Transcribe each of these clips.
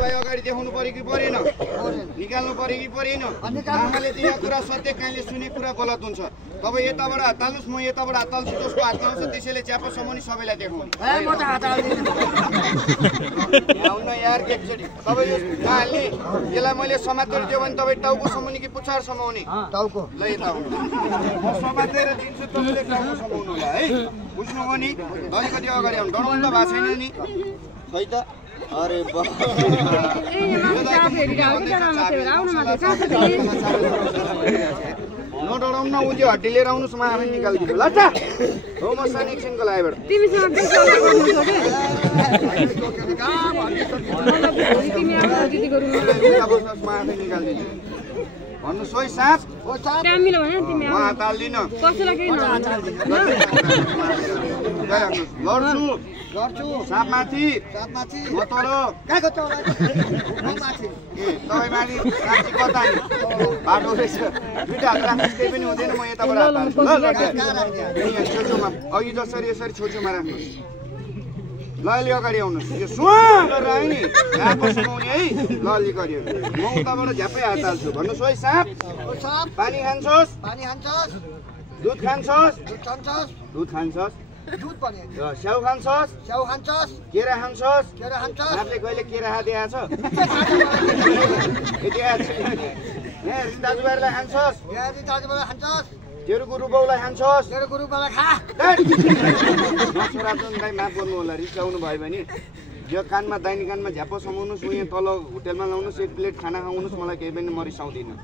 दाजुभाइ अगाडि देखाउनु पर्यो कि परेन निकाल्नु पर्यो कि परेन आमाले त यो कुरा सत्य काहीँले सुने कुरा गलत हुन्छ तपाईँ यताबाट हात हाल्नुहोस् म यताबाट हात हाल्छु जसको हात लाउँछ त्यसैले च्यापो समाउने सबैलाई देखाउने यार एकचोटि तपाईँ यो हाल्ने यसलाई मैले समातेर दियो भने तपाईँ टाउको समाउने कि पुच्छार समाउने टाउको ल यता समातेर दिन्छु तपाईँले टाउको समाउनु होला है बुझ्नुभयो नि अलिकति अगाडि आउनु डराउनु त भएको छैन नि खै त अरे नडराउनु न उ त्यो हड्डी लिएर आउनुहोस् म आफै निकालिदिन्छु ल हो म सानो एकछिनको लागिबाट भन्नुहोस् है साँप हात हाल्दिनँ लड्छु साँप माथि म तल तपाईँ माथि साँच्ची कता नि बाटो रहेछ दुईटा हात राख्नु केही पनि हुँदैन म यताबाट हात हाल्छु ल छेउछेउमा अघि जसरी यसरी छेउछेउमा राख्नुहोस् ल अलि अगाडि आउनुहोस् यो सुवा गरेर आयो नि यहाँको सुनाउने है ल अलि गऱ्यो म उताबाट झ्यापै हात हाल्छु भन्नुहोस् है साँप पानी खान्छस् दुध खान्छस् स्याउ खान्छस् केरा खान्छस् साँपले कहिले केरा खाँदै छ दाजुभाइलाई खान्छस् तेरो गुरुबाउलाई खान्छस् माफ गर्नु होला रिसाउनु भयो भने यो कानमा दाहिने कानमा झ्यापो समाउनुहोस् यहाँ तल होटेलमा लाउनुहोस् एक प्लेट खाना खाउनुहोस् मलाई केही पनि म रिसाउँदिनँ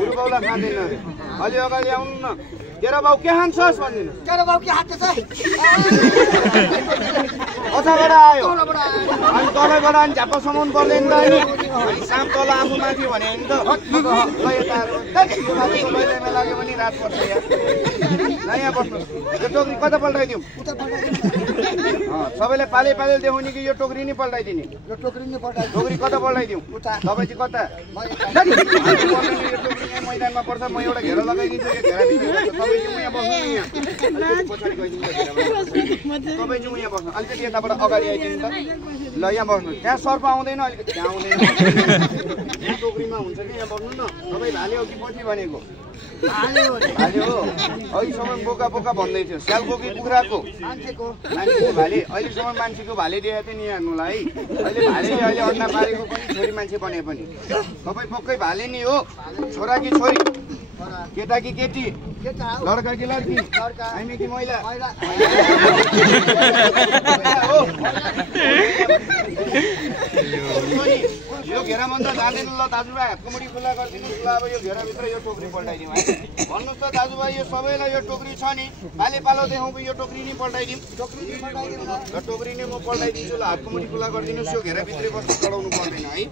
गुरुबाउलाई खाँदैन अरे अलि अगाडि आउनु न तेरो बाउ के खान्छस् भनिदिनु कताबाट आयो अनि तलबाट अनि झ्यापो समाउनु पर्दैन त अनि साँप तल आफू माथि भने नि त यता लाग्यो भने रात पर्छ यहाँ बस्नु यो टोक्री कता पल्टाइदिउँ सबैले पाले देखाउने कि यो टोक्री नै पल्टाइदिने टोक्री कता पल्टाइदिउँ तपाईँ चाहिँ कता मैदानमा पर्छ म एउटा घेरा लगाइदिन्छु यो घेरा तपाईँ चाहिँ यहाँ बस्नु तपाईँ चाहिँ यहाँ बस्नु अलिकति यताबाट अगाडि आइदिनु त ल यहाँ बस्नु त्यहाँ सर्प आउँदैन अलिकति त्यहाँ आउँदैन यहाँ टोक्रीमा हुन्छ कि यहाँ बस्नु न तपाईँ भाले हो कि पछि भनेको भाले हो अहिलेसम्म बोका भन्दै थियो स्यालको कि कुखुराको मान्छेको भाले अहिलेसम्म मान्छेको भाले देखाएको थियो नि हेर्नुलाई अहिले भालेले अहिले अन्डा पारेको पनि छोरी मान्छे बने पनि तपाईँ पक्कै भाले नि हो छोरा कि छोरी केटा कि केटी लड्का कि लड्की हामी कि महिला यो घेरामा त जाँदैन ल दाजुभाइ हातको मुठी खुल्ला गरिदिनुहोस् ल अब यो घेराभित्र यो टोक्री पल्टाइदिउँ है भन्नुहोस् त दाजुभाइ यो सबैलाई यो टोक्री छ नि पाले पालो देखाउँ यो टोक्री नै पल्टाइदिउँ ल टोक्री नै म पल्टाइदिन्छु ल हातको मुठी खुल्ला गरिदिनुहोस् यो घेराभित्रै बस्नु चढाउनु पर्दैन है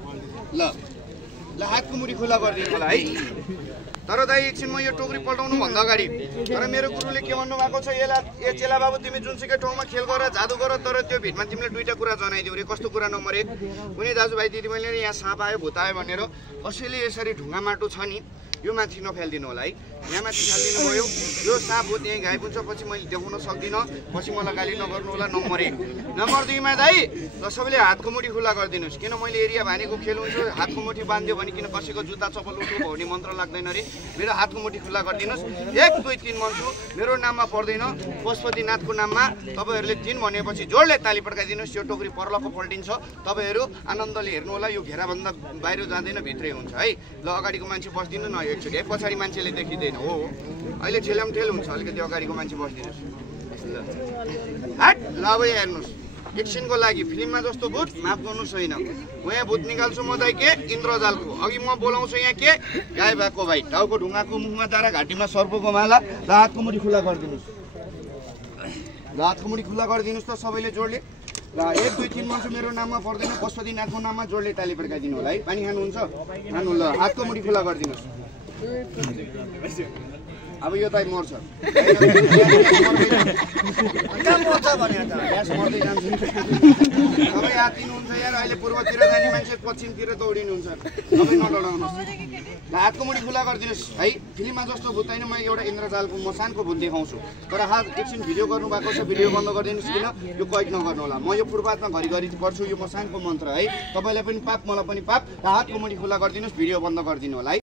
ल हातको मुठी खुल्ला गरिदिनु होला है तर दाइ एकछिन म यो टोक्री पल्टाउनु भन्दा अगाडि तर मेरो गुरुले के भन्नुभएको छ ए चेला बाबु तिमी जुनसुकै ठाउँमा खेल गर जादु गर तर त्यो भिडमा तिमीले दुईटा कुरा जनाइदियो रे कस्तो कुरा नम्बर 1 कुनै दाजुभाइ दिदीबहिनीले यहाँ साँप आयो भूत आयो भनेर कसैले यसरी ढुङ्गा माटो छ नि यो माथि नफालिदिनु होला है यहाँ माथि फालिदिनु भयो यो साँप भूत यहीँ गायब हुन्छ पछि मैले देखाउन सक्दिनँ पछि मलाई गाली नगर्नु होला नम्बर 1 नम्बर 2 मा दाइ ल सबैले हातको मुठी खुल्ला गरिदिनुहोस् किन मैले एरिया भानेको खेल हुन्छ हातको मुठी बान्दियो भने किन कसैको जुत्ता चप्पल उठ्नु भन्ने मन्त्र लाग्दैन रे मेरो हातको मुठी खुल्ला गरिदिनुहोस् 1 2 3 भन्छु मेरो नाममा पर्दैन पशुपतिनाथको नाममा तपाईँहरूले 3 भनेपछि जोडले ताली पड्काइदिनुहोस् यो टोक्री परलको पल्टिन्छ तपाईँहरू आनन्दले हेर्नु होला यो घेराभन्दा बाहिर जाँदैन भित्रै हुन्छ है ल अगाडिको मान्छे बस्दिनु न एकचोटि पछाडि मान्छेले देखिँदैन हो अहिले ठेल हुन्छ अलिकति अगाडिको मान्छे बस्दिनुहोस् हट ल अब हेर्नुहोस् एकछिनको लागि फिल्ममा जस्तो भूत माफ गर्नुहोस् होइन म यहाँ भूत निकाल्छु म दाइ के इन्द्रजालको अघि म बोलाउँछु यहाँ के गाई भएको भाइ टाउको ढुङ्गाको मुखमा तारा घाँटीमा सर्पको माला र हातको मुठी खुल्ला गरिदिनुहोस् त सबैले जोडले ल 1 2 3 भन्छु मेरो नाममा पर्दैन पशुपतिनाथको नाममा जोडले ताली पड्काइदिनु होला है पानी खानुहुन्छ खानु ल हातको मुठी खुल्ला गरिदिनुहोस् अब यो त मर्छ तपाईँ आत्तिनुहुन्छ यार अहिले पूर्वतिर जाने मान्छे पश्चिमतिर दौडिनुहुन्छ तपाईँ नडराउनुहोस् ल हातको मुडी खुला गरिदिनुहोस् है फिल्ममा जस्तो भूत होइन म एउटा इन्द्रजालको मसानको भूत देखाउँछु तर हात एकछिन भिडियो गर्नु भएको छ भिडियो बन्द गरिदिनुहोस् किन यो कैद नगर्नु होला म यो फुटपाथमा घरिघरि पढ्छु यो मसानको मन्त्र है तपाईँलाई पनि पाप मलाई पनि पाप र हातको मुडी खुला गरिदिनुहोस् भिडियो बन्द गरिदिनु होला है